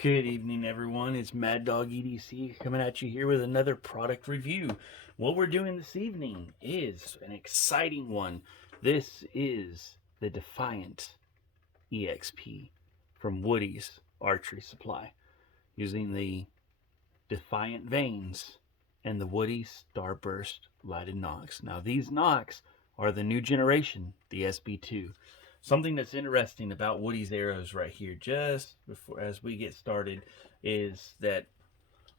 Good evening, everyone. It's Mad Dog EDC coming at you here with another product review. What we're doing this evening is an exciting one. This is the Defiant EXP from Woody's Archery Supply using the Defiant vanes and the Woody Starburst lighted nocks. Now, these nocks are the new generation, the SB2. Something that's interesting about Woody's arrows right here, just before as we get started, is that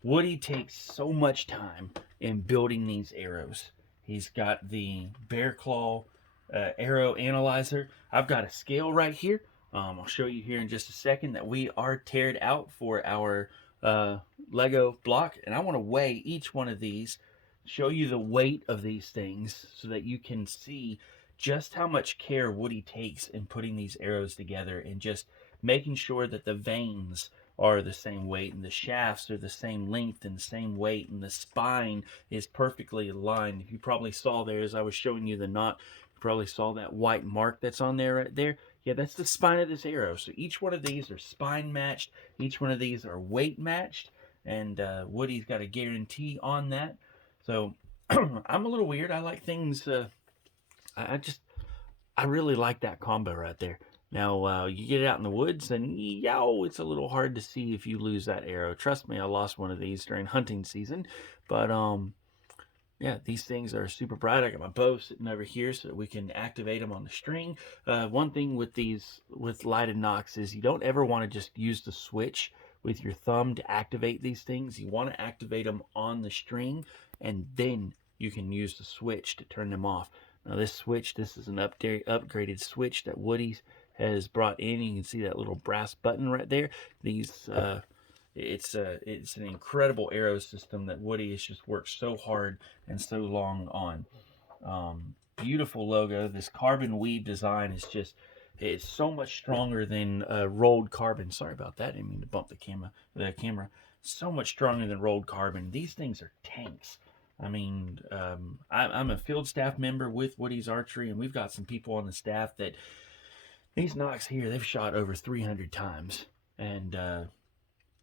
Woody takes so much time in building these arrows. He's got the bear claw arrow analyzer. I've got a scale right here. I'll show you here in just a second that we are teared out for our uh, Lego block, and I want to weigh each one of these, show you the weight of these things so that you can see just how much care Woody takes in putting these arrows together and just making sure that the vanes are the same weight and the shafts are the same length and the same weight and the spine is perfectly aligned. If you probably saw there as I was showing you the knot, you probably saw that white mark that's on there right there. Yeah, that's the spine of this arrow. So each one of these are spine matched. Each one of these are weight matched. And Woody's got a guarantee on that. So I'm a little weird. I like things. I really like that combo right there. Now, you get it out in the woods, and yow, it's a little hard to see if you lose that arrow. Trust me, I lost one of these during hunting season. But, yeah, these things are super bright. I got my bow sitting over here so that we can activate them on the string. One thing with these, with lighted nocks, is you don't ever want to just use the switch with your thumb to activate these things. You want to activate them on the string, and then you can use the switch to turn them off. Now this switch, this is an upgraded switch that Woody has brought in. You can see that little brass button right there. These, it's an incredible arrow system that Woody has just worked so hard and so long on. Beautiful logo. This carbon weave design is just, it's so much stronger than rolled carbon. Sorry about that. I didn't mean to bump the camera. So much stronger than rolled carbon. These things are tanks. I mean, I'm a field staff member with Woody's Archery, and we've got some people on the staff that these nocks here, they've shot over 300 times. And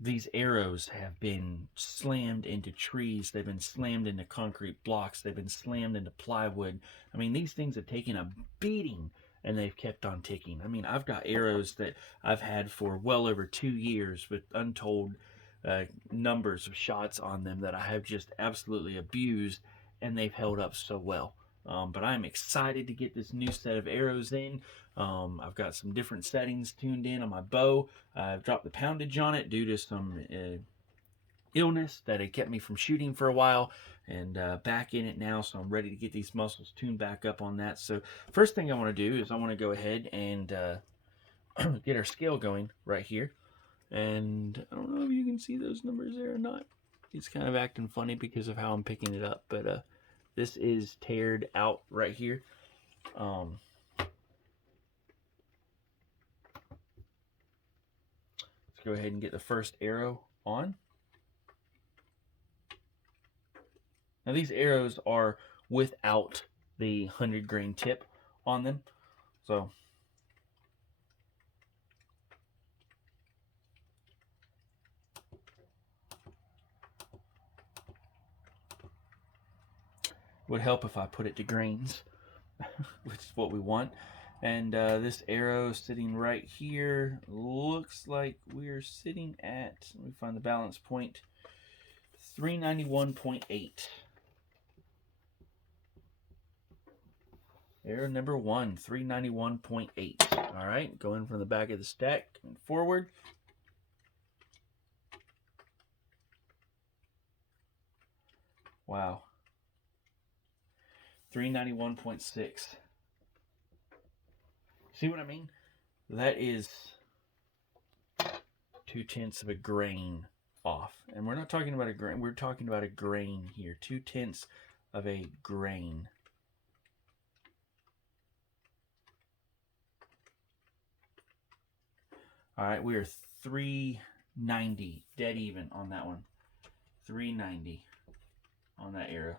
these arrows have been slammed into trees. They've been slammed into concrete blocks. They've been slammed into plywood. I mean, these things have taken a beating, and they've kept on ticking. I mean, I've got arrows that I've had for well over 2 years with untold numbers of shots on them that I have just absolutely abused, and they've held up so well. But I'm excited to get this new set of arrows in. I've got some different settings tuned in on my bow. I've dropped the poundage on it due to some illness that had kept me from shooting for a while, and back in it now, so I'm ready to get these muscles tuned back up on that. So first thing I want to do is I want to go ahead and get our scale going right here. And I don't know if you can see those numbers there or not. It's kind of acting funny because of how I'm picking it up, but this is teared out right here. Let's go ahead and get the first arrow on. Now these arrows are without the 100 grain tip on them, so would help if I put it to grains, which is what we want. And this arrow sitting right here looks like we're sitting at, let me find the balance point, 391.8. Arrow number 1, 391.8. All right, going from the back of the stack and forward. Wow. 391.6. See what I mean? That is 2/10 of a grain off. And we're not talking about a grain, we're talking about a grain here. 2/10 of a grain. All right, we are 390, dead even on that one. 390 on that arrow.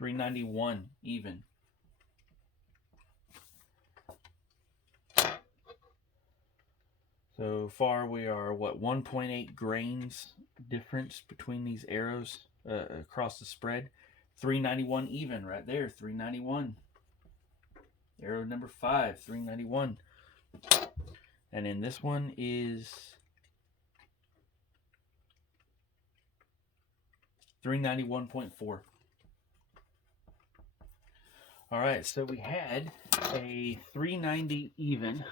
391 even. So far we are, what, 1.8 grains difference between these arrows across the spread. 391 even right there, 391. Arrow number 5, 391. And then this one is 391.4. All right, so we had a 390 even.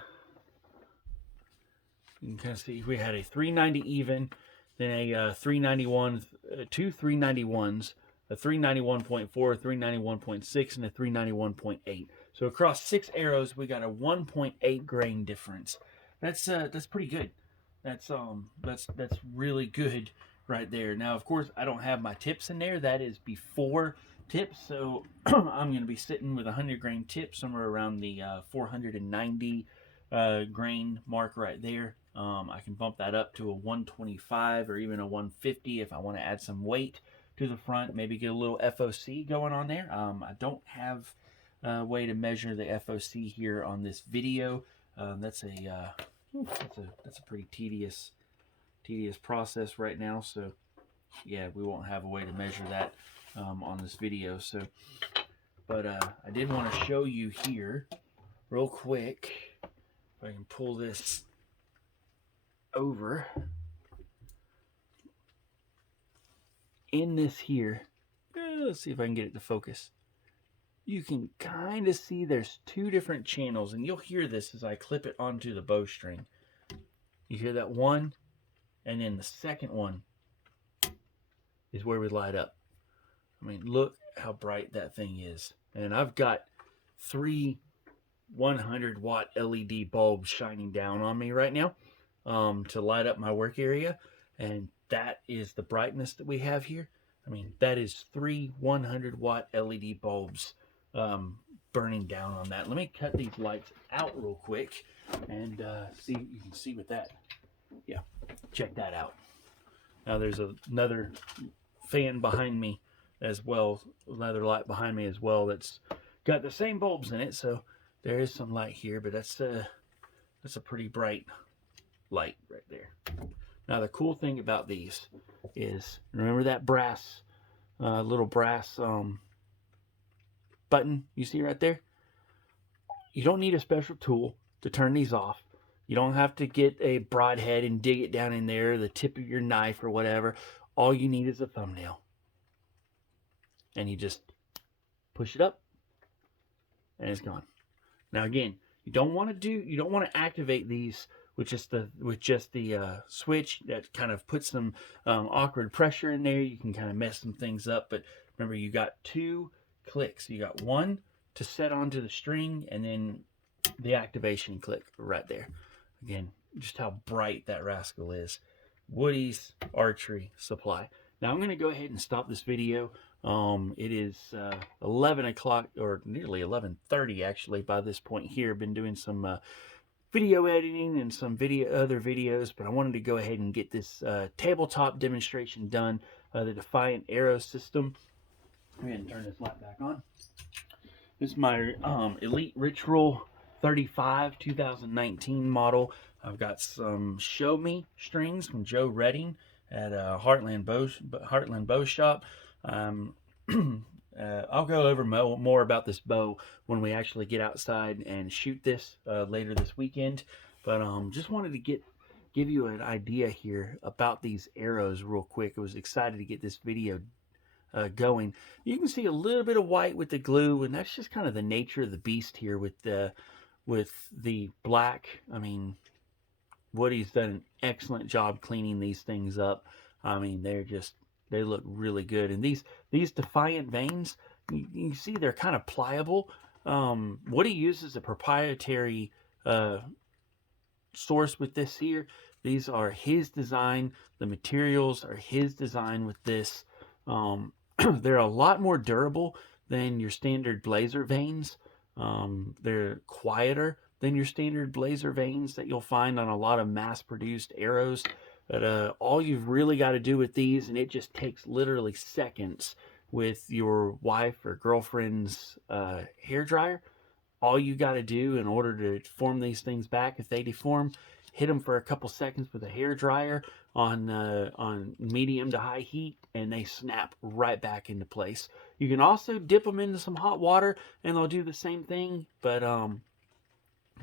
You can kind of see we had a 390 even, then a 391, two 391s, a 391.4, 391.6, and a 391.8. So across 6 arrows, we got a 1.8 grain difference. That's pretty good. That's really good right there. Now, of course, I don't have my tips in there. That is before tips, so I'm going to be sitting with a 100 grain tip somewhere around the 490 grain mark right there. I can bump that up to a 125 or even a 150 if I want to add some weight to the front, maybe get a little FOC going on there. I don't have a way to measure the FOC here on this video. That's a pretty tedious process right now. So yeah, we won't have a way to measure that on this video. So, but I did want to show you here real quick. If I can pull this over in this here, let's see if I can get it to focus. You can kind of see there's 2 different channels, and you'll hear this as I clip it onto the bowstring. You hear that one, and then the second one is where we light up. I mean, look how bright that thing is. And I've got 3 100-watt LED bulbs shining down on me right now to light up my work area, and that is the brightness that we have here. I mean, that is 3 100-watt LED bulbs burning down on that. Let me cut these lights out real quick and see. You can see with that. Yeah, check that out. Now there's another fan behind me as well, another light behind me as well that's got the same bulbs in it, so there is some light here, but that's a pretty bright light right there. Now the cool thing about these is, remember that brass, little brass button you see right there? You don't need a special tool to turn these off. You don't have to get a broadhead and dig it down in there, the tip of your knife or whatever. All you need is a thumbnail. And you just push it up and it's gone. Now again, you don't want to activate these with just the switch. That kind of puts some awkward pressure in there. You can kind of mess some things up. But remember, you got 2 clicks. You got one to set onto the string, and then the activation click right there. Again, just how bright that rascal is. Woody's Archery Supply. Now I'm going to go ahead and stop this video. It is 11 o'clock, or nearly 11:30 actually by this point here. Been doing some video editing and some other videos, but I wanted to go ahead and get this tabletop demonstration done. The Defiant Arrow system. Go ahead and turn this light back on. This is my Elite Ritual 35 2019 model. I've got some Show Me strings from Joe Redding at Heartland Bow Shop. I'll go over more about this bow when we actually get outside and shoot this later this weekend. But just wanted to give you an idea here about these arrows real quick. I was excited to get this video going. You can see a little bit of white with the glue, and that's just kind of the nature of the beast here with the black. I mean, Woody's done an excellent job cleaning these things up. I mean, they look really good. And these Defiant vanes, you see they're kind of pliable. Woody uses a proprietary source with this here. These are his design. The materials are his design with this. They're a lot more durable than your standard blazer vanes. They're quieter than your standard blazer vanes that you'll find on a lot of mass-produced arrows. But all you've really got to do with these, and it just takes literally seconds with your wife or girlfriend's hair dryer. All you got to do in order to form these things back, if they deform, hit them for a couple seconds with a hair dryer on medium to high heat, and they snap right back into place. You can also dip them into some hot water, and they'll do the same thing. But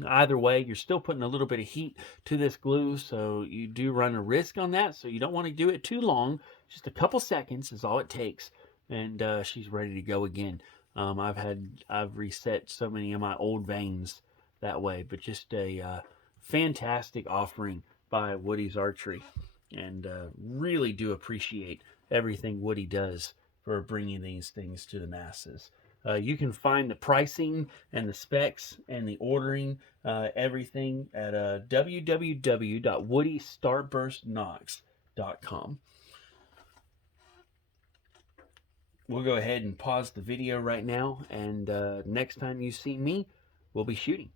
either way, you're still putting a little bit of heat to this glue, so you do run a risk on that. So you don't want to do it too long. Just a couple seconds is all it takes, and she's ready to go again. I've reset so many of my old veins that way, but just a fantastic offering by Woody's Archery, and really do appreciate everything Woody does for bringing these things to the masses. You can find the pricing and the specs and the ordering, everything at www.woodystarburstnox.com. We'll go ahead and pause the video right now, and next time you see me, we'll be shooting.